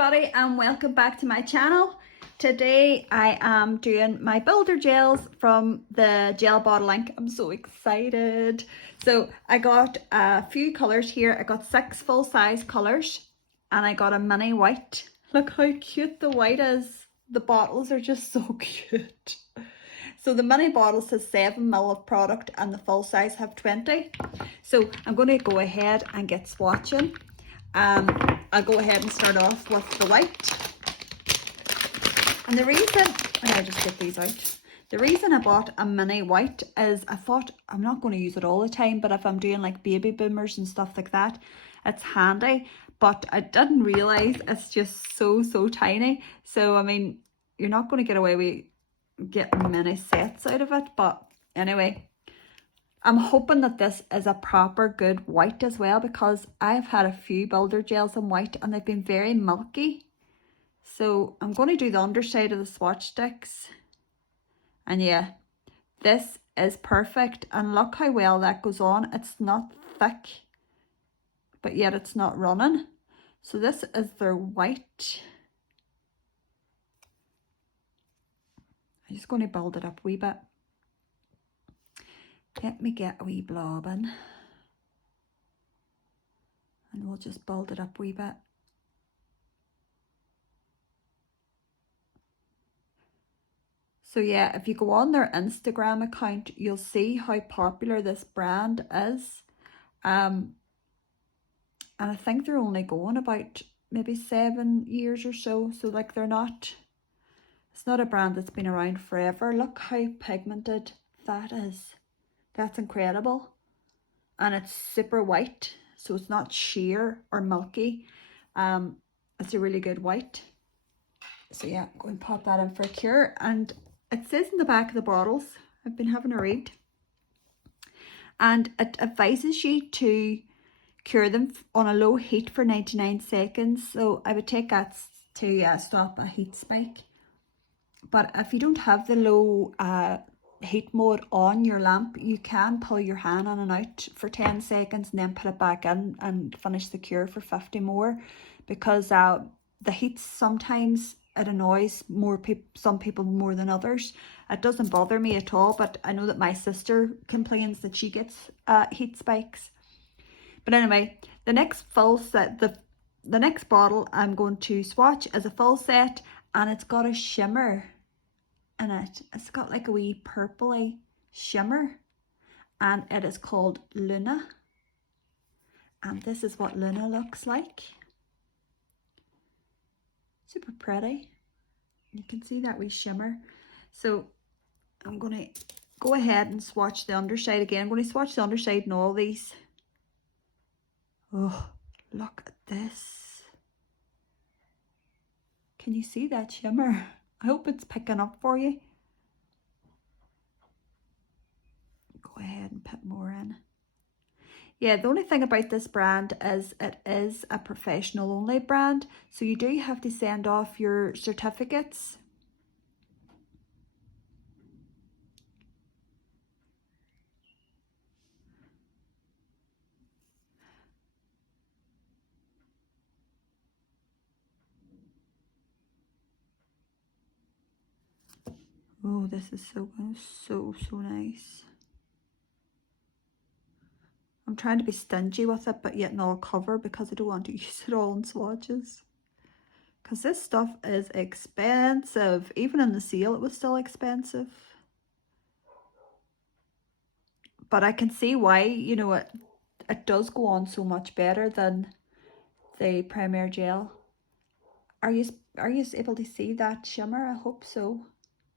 everybody and welcome back to my channel. Today I am doing my builder gels from the gel bottle ink. I'm so excited. So I got a few colours here. I got 6 full size colours and I got a mini white. Look how cute the white is. The bottles are just so cute. So the mini bottles has 7 ml of product and the full size have 20. So I'm going to go ahead and get swatching. I'll go ahead and start off with the white. And the reason, I'll just get these out. The reason I bought a mini white is I thought I'm not going to use it all the time, but if I'm doing like baby boomers and stuff like that, it's handy. But I didn't realise it's just so tiny. So I mean, you're not going to get away with getting many sets out of it. But anyway, I'm hoping that this is a proper good white as well, because I've had a few builder gels in white and they've been very milky. So I'm going to do the underside of the swatch sticks. And yeah, this is perfect. And look how well that goes on. It's not thick, but yet it's not running. So this is their white. I'm just going to build it up a wee bit. Let me get a wee blob in. And we'll just build it up a wee bit. So yeah, if you go on their Instagram account, you'll see how popular this brand is. And I think they're only going about maybe 7 years or so. So like it's not a brand that's been around forever. Look how pigmented that is. That's incredible. And it's super white, so it's not sheer or milky. It's a really good white. So yeah, I'm going to pop that in for a cure. And it says in the back of the bottles, I've been having a read, and it advises you to cure them on a low heat for 99 seconds. So I would take that to stop a heat spike. But if you don't have the low heat mode on your lamp, you can pull your hand in and out for 10 seconds and then put it back in and finish the cure for 50 more, because the heat sometimes it annoys some people more than others. It doesn't bother me at all, but I know that my sister complains that she gets heat spikes. But anyway, the next full set, the next bottle I'm going to swatch is a full set, and it's got a shimmer in it. It's got like a wee purpley shimmer, and it is called Luna. And this is what Luna looks like. Super pretty. You can see that wee shimmer. So I'm going to go ahead and swatch the underside again. I'm going to swatch the underside in all these. Oh, look at this. Can you see that shimmer? I hope it's picking up for you. Go ahead and put more in. Yeah, the only thing about this brand is it is a professional only brand. So you do have to send off your certificates. Oh, this is so nice. I'm trying to be stingy with it, but yet not cover, because I don't want to use it all in swatches. Because this stuff is expensive. Even in the sale, it was still expensive. But I can see why, you know, it does go on so much better than the Premier Gel. Are you able to see that shimmer? I hope so.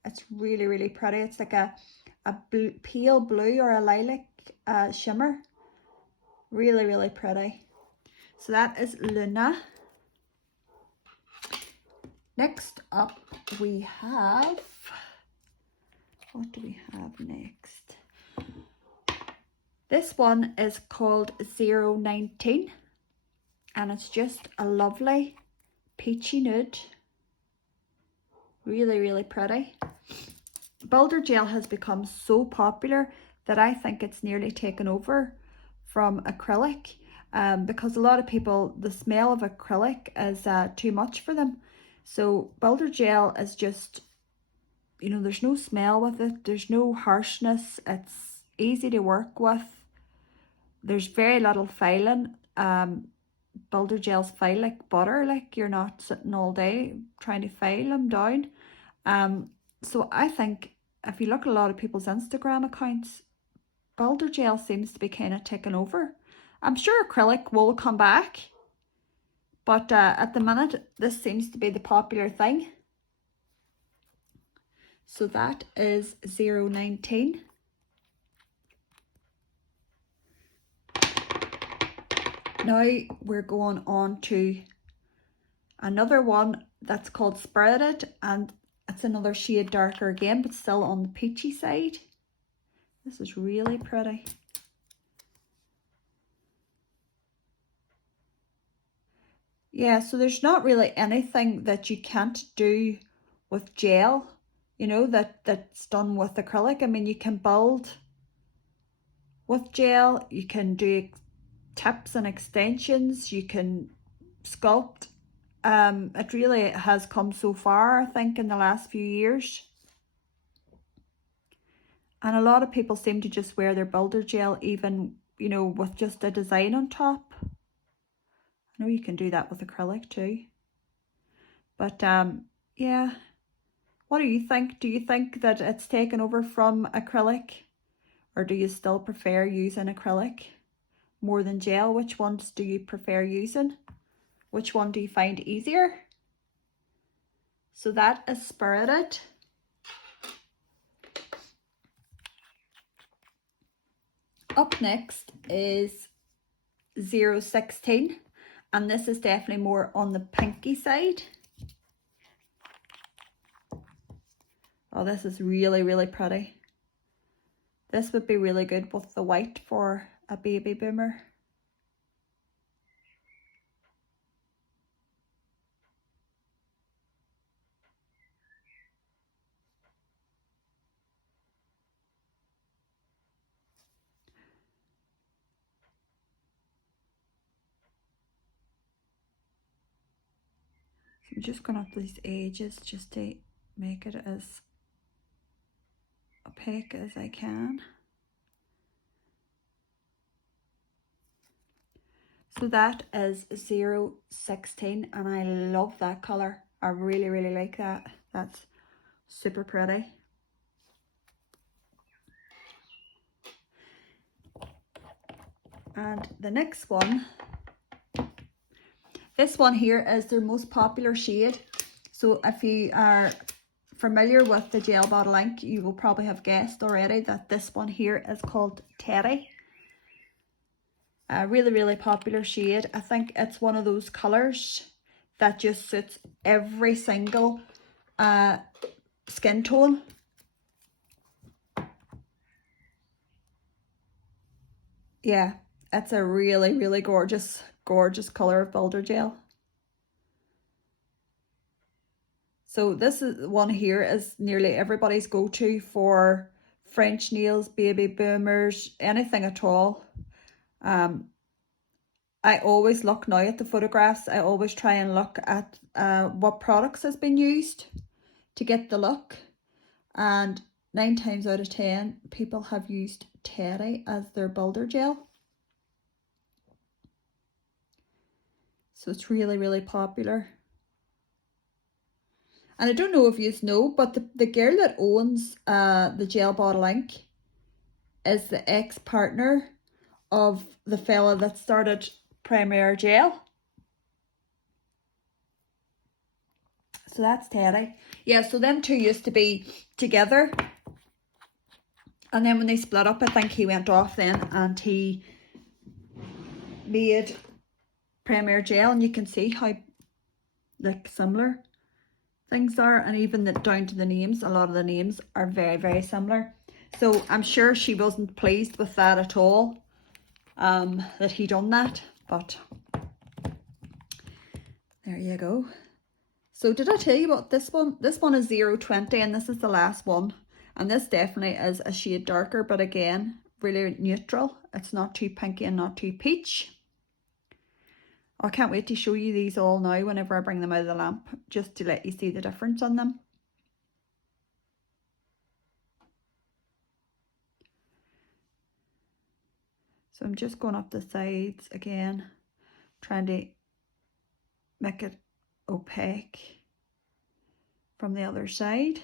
It's really pretty. It's like a pale blue or a lilac shimmer. Really pretty. So that is Luna. Next up we have, what do we have next? This one is called 019, and it's just a lovely peachy nude. Really pretty. Builder gel has become so popular that I think it's nearly taken over from acrylic. because a lot of people, the smell of acrylic is too much for them. So builder gel is just, you know, there's no smell with it, there's no harshness, it's easy to work with, there's very little filing. Builder gels file like butter, like you're not sitting all day trying to file them down. So I think if you look at a lot of people's Instagram accounts, builder gel seems to be kind of taking over. I'm sure acrylic will come back, but at the minute this seems to be the popular thing. So that is 019. Now we're going on to another one that's called Spirited, and it's another shade darker again, but still on the peachy side. This is really pretty. Yeah, so there's not really anything that you can't do with gel, you know, that's done with acrylic. I mean, you can build with gel, you can do tips and extensions, you can sculpt. It really has come so far, I think, in the last few years. And a lot of people seem to just wear their builder gel even, you know, with just a design on top. I know you can do that with acrylic too. But yeah, what do you think? Do you think that it's taken over from acrylic? Or do you still prefer using acrylic more than gel? Which ones do you prefer using? Which one do you find easier? So that is Spirited. Up next is 016, and this is definitely more on the pinky side. Oh, this is really, really pretty. This would be really good with the white for a baby boomer. So I'm just going up these edges just to make it as opaque as I can. So that is 016, and I love that colour. I really, really like that. That's super pretty. And the next one, this one here is their most popular shade. So if you are familiar with the Gel Bottle Ink, you will probably have guessed already that this one here is called Teddy. A really, really popular shade. I think it's one of those colours that just suits every single skin tone. Yeah, it's a really, really gorgeous, gorgeous colour of builder gel. So this is one here is nearly everybody's go-to for French nails, baby boomers, anything at all. I always look now at the photographs. I always try and look at what products has been used to get the look. And 9 times out of 10, people have used Teddy as their builder gel. So it's really, really popular. And I don't know if you know, but the girl that owns the Gel Bottle Ink is the ex-partner of the fella that started Premier Gel. So that's Teddy. Yeah, so them two used to be together. And then when they split up, I think he went off then and he made Premier Gel. And you can see how like similar things are. And even down to the names, a lot of the names are very, very similar. So I'm sure she wasn't pleased with that at all, that he done that. But there you go. So did I tell you about this one? This one is 020 and this is the last one. And this definitely is a shade darker, but again, really neutral. It's not too pinky and not too peach. I can't wait to show you these all now whenever I bring them out of the lamp, just to let you see the difference on them. So I'm just going up the sides again, trying to make it opaque from the other side.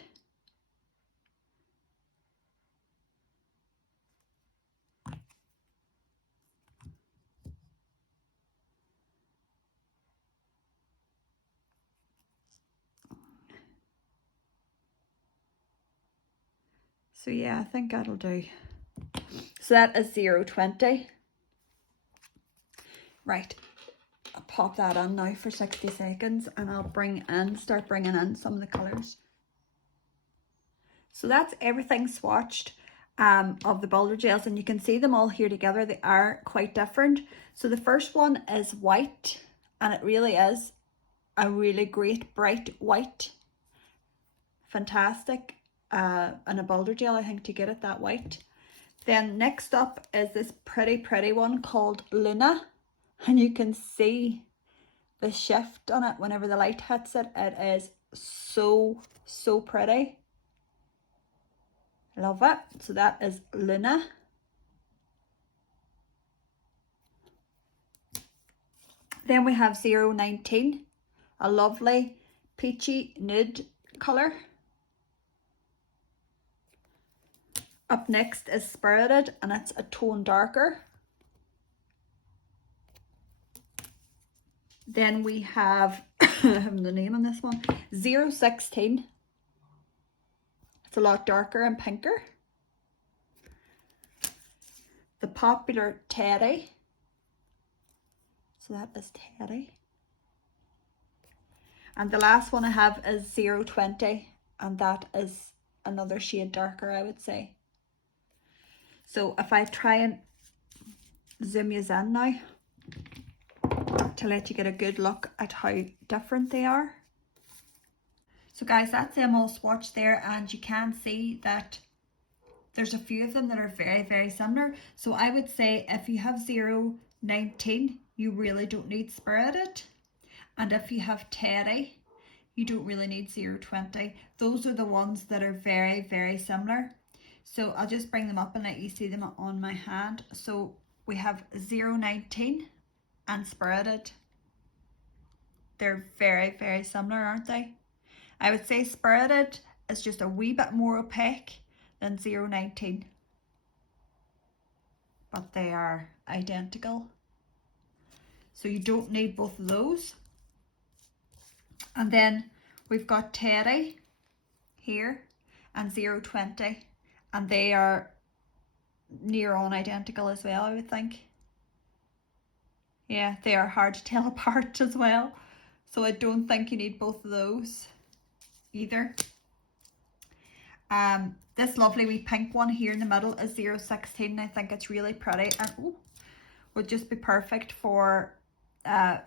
So yeah, I think that'll do. So that is 020. Right, I'll pop that on now for 60 seconds and I'll start bringing in some of the colours. So that's everything swatched of the builder gels, and you can see them all here together. They are quite different. So the first one is white, and it really is a really great bright white. Fantastic. And a builder gel, I think, to get it that white. Then next up is this pretty one called Luna, and you can see the shift on it whenever the light hits it. It is so pretty. Love it. So that is Luna. Then we have 019, a lovely peachy nude colour. Up next is Spirited, and it's a tone darker. Then we have, I have the name on this one, 016. It's a lot darker and pinker. The popular Teddy. So that is Teddy. And the last one I have is 020, and that is another shade darker, I would say. So if I try and zoom you in now to let you get a good look at how different they are. So guys, that's them all swatched there, and you can see that there's a few of them that are very similar. So I would say if you have 019, you really don't need Spirited. And if you have Teddy, you don't really need 020. Those are the ones that are very similar. So I'll just bring them up and let you see them on my hand. So we have 019 and Spirited. They're very similar, aren't they? I would say Spirited is just a wee bit more opaque than 019. But they are identical. So you don't need both of those. And then we've got Teddy here and 020, and they are near on identical as well, I would think. Yeah, they are hard to tell apart as well. So I don't think you need both of those either. This lovely wee pink one here in the middle is 016. I think it's really pretty, and would just be perfect for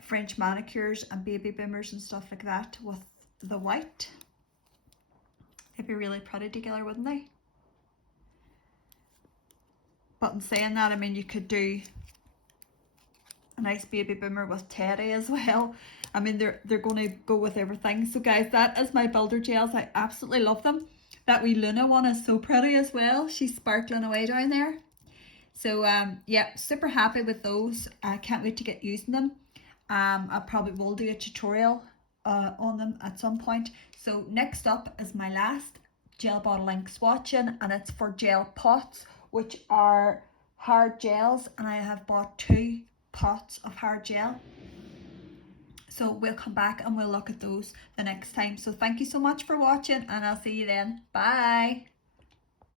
French manicures and baby boomers and stuff like that with the white. They'd be really pretty together, wouldn't they? But in saying that, I mean, you could do a nice baby boomer with Teddy as well. I mean, they're going to go with everything. So guys, that is my builder gels. I absolutely love them. That wee Luna one is so pretty as well. She's sparkling away down there. So yeah, super happy with those. I can't wait to get using them. I probably will do a tutorial on them at some point. So next up is my last gel bottle ink swatching, and it's for gel pots, which are hard gels, and I have bought 2 pots of hard gel. So we'll come back and we'll look at those the next time. So thank you so much for watching, and I'll see you then. Bye.